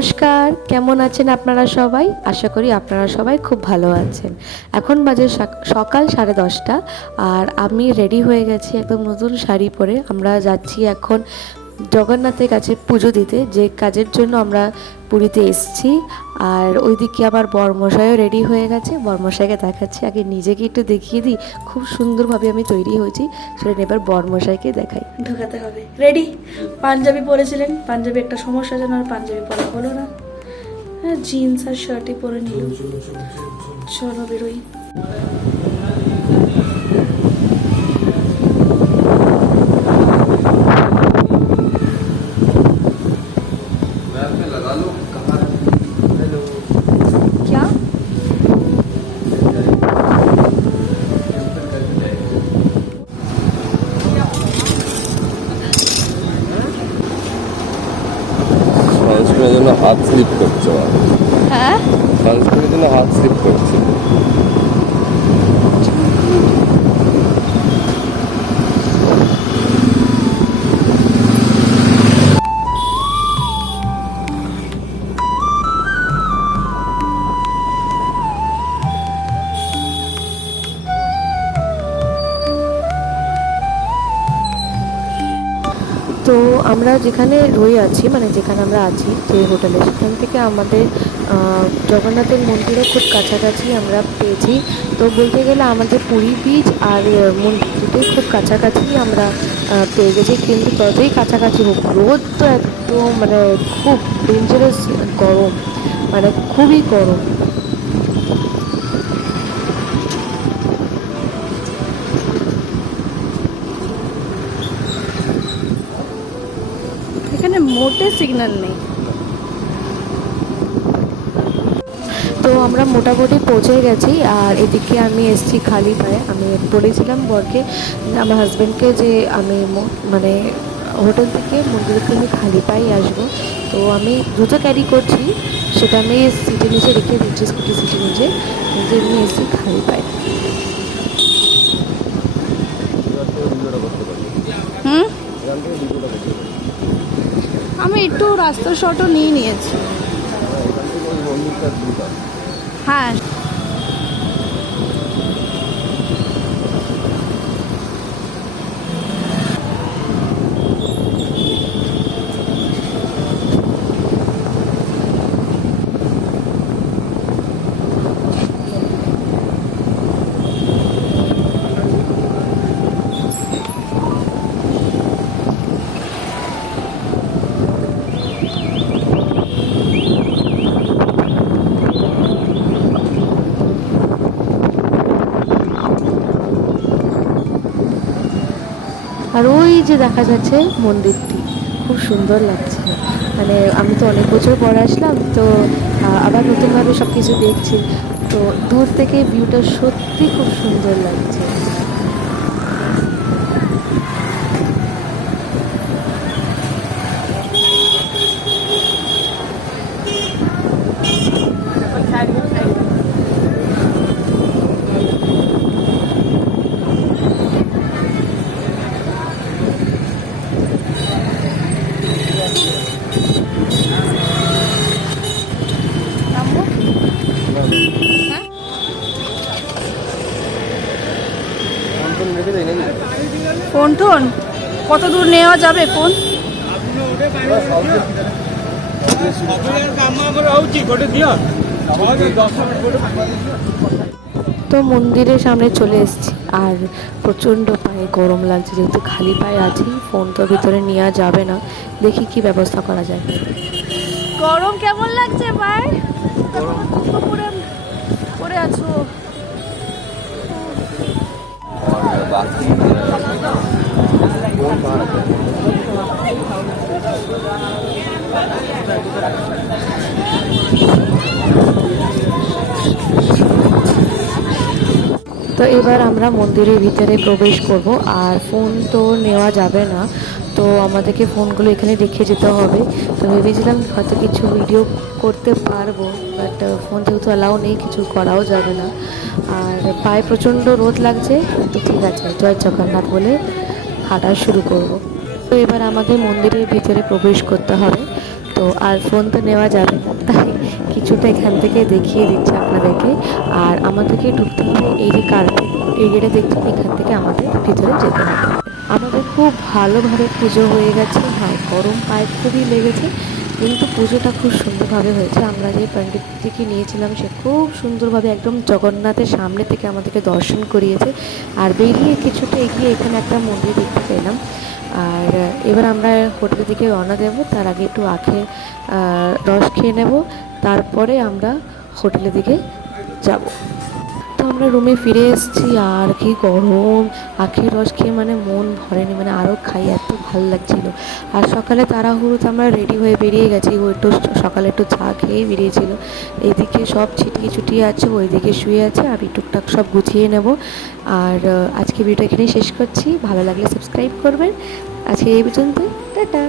নমস্কার, কেমন আছেন আপনারা সবাই? আশা করি আপনারা সবাই খুব ভালো আছেন। এখন বাজে সকাল 10:30 আর আমি রেডি হয়ে গেছি একদম নতুন শাড়ি পরে। আমরা যাচ্ছি এখন জগন্নাথের কাছে পুজো দিতে, যে কাজের জন্য আমরা পুরীতে এসেছি। আর ওইদিকে আবার বরমশাইও রেডি হয়ে গেছে, বরমশাইকে দেখাচ্ছি। আগে নিজেকে একটু দেখিয়ে দিই খুব সুন্দরভাবে আমি তৈরি হয়েছি, সেটা এবার বরমশাইকে দেখাই। ঢোকাতে হবে। রেডি? পাঞ্জাবি পরেছিলেন, পাঞ্জাবি একটা সমস্যা যেন আর পাঞ্জাবি পরা হলো না। হ্যাঁ, জিন্স আর শার্টই পরে নিল। চলো বেরোই। क्या সানস্ক্রিনের জন্য হাত স্লিপ করছে। হ্যাঁ, সানস্ক্রিনের জন্য হাত স্লিপ করছে। তো আমরা যেখানে আছি, মানে যেখানে আমরা আছি যে হোটেলে, সেখান থেকে আমাদের জগন্নাথের মন্দিরও খুব কাছাকাছি আমরা পেয়েছি। তো বলতে গেলে আমাদের পুরী বিচ আর মন্দির দুটোই খুব কাছাকাছি আমরা পেয়ে গেছি। কিন্তু ততই কাছাকাছি হোক, রোদ তো একদম মানে খুব ডেঞ্জারাস গরম, মানে খুবই গরম। এখানে মোটে সিগন্যাল নেই। তো আমরা মোটামুটি পৌঁছে গেছি। আর এদিকে আমি এসেছি খালি পায়ে। আমি বলেছিলাম বরকে, আমার হাজব্যান্ডকে, যে আমি মানে হোটেল থেকে মন্দিরের থেকে খালি পায়ে আসবো। তো আমি জুতো ক্যারি করছি, সেটা আমি সিটের নিচে রেখে দিচ্ছি, স্কুটি সিটের নিচে, যে আমি এসেছি খালি পায়ে। হুম, আমি একটু রাস্তার শটও নিয়ে নিয়েছি। হ্যাঁ, আর ওই যে দেখা যাচ্ছে মন্দিরটি, খুব সুন্দর লাগছে। মানে আমি তো অনেক বছর পর আসলাম, তো আবার নতুনভাবে সব কিছু দেখছি। তো দূর থেকে ভিউটা সত্যি খুব সুন্দর লাগছে। ফোন টোন কত দূর নেওয়া যাবে ফোন? তো মন্দিরের সামনে চলে এসেছি, আর প্রচণ্ড পায়ে গরম লাগছে, যেহেতু খালি পায়ে আছি, ফোন তো ভিতরে নেওয়া যাবে না। দেখি কি ব্যবস্থা করা যায়। গরম কেমন লাগছে ভাই? পরে পরে আছো? তো এবার আমরা মন্দিরের ভিতরে প্রবেশ করব। আর ফোন তো নেওয়া যাবে না, তো আমাদেরকে ফোনগুলো এখানে রেখে যেতে হবে। তো ভেবেছিলাম হয়তো কিছু ভিডিও করতে পারবো, বাট ফোন যেহেতু অ্যালাউ নেই, কিছু করাও যাবে না। আর পায়ে প্রচণ্ড রোদ লাগছে, কিন্তু ঠিক আছে, জয় জগন্নাথ বলে হাঁটা শুরু করব। তো এবার আমাদের মন্দিরের ভিতরে প্রবেশ করতে হবে। তো তো আর ফোন তো নেওয়া যাবে না, তাই কিছুটা এখান থেকে দেখিয়ে দিচ্ছি আপনাদেরকে। আর আমাদেরকে ঢুকতে হবে এই যে কার্পেট, এই গেটে দেখছেন, এখান থেকে আমাদের ভিতরে যেতে হবে। আমাদের খুব ভালোভাবে পুজো হয়ে গেছে। হ্যাঁ, গরম পায়ে খুবই লেগেছে, কিন্তু পুজোটা খুব সুন্দরভাবে হয়েছে। আমরা যে পণ্ডিতজিকে নিয়েছিলাম সে খুব সুন্দরভাবে একদম জগন্নাথের সামনে থেকে আমাদেরকে দর্শন করিয়েছে। আর বেরিয়ে কিছুটা এগিয়ে এখানে একটা মন্দির দেখতে পেলাম। আর এবার আমরা হোটেলের দিকে রওনা দেবো, তার আগে একটু আখের রস খেয়ে নেব, তারপরে আমরা হোটেলের দিকে যাব। তো আমরা রুমে ফিরে এসেছি, আর কি গরম, আখের রস খেয়ে মানে মন ভরেনি, মানে আরও খাই, এত ভালো লাগছিল। আর সকালে তাড়াহুড়োতে আমরা রেডি হয়ে বেরিয়ে গেছি, ও একটু সকালে একটু চা খেয়েই বেরিয়েছিল। এইদিকে সব ছিটিয়ে ছুটিয়ে আছে, ওইদিকে শুয়ে আছে, আমি টুকটাক সব গুছিয়ে নেব। আর আজকে ভিডিওটা এখানেই শেষ করছি, ভালো লাগলে সাবস্ক্রাইব করবেন। আজকে এই পর্যন্ত, টাটা।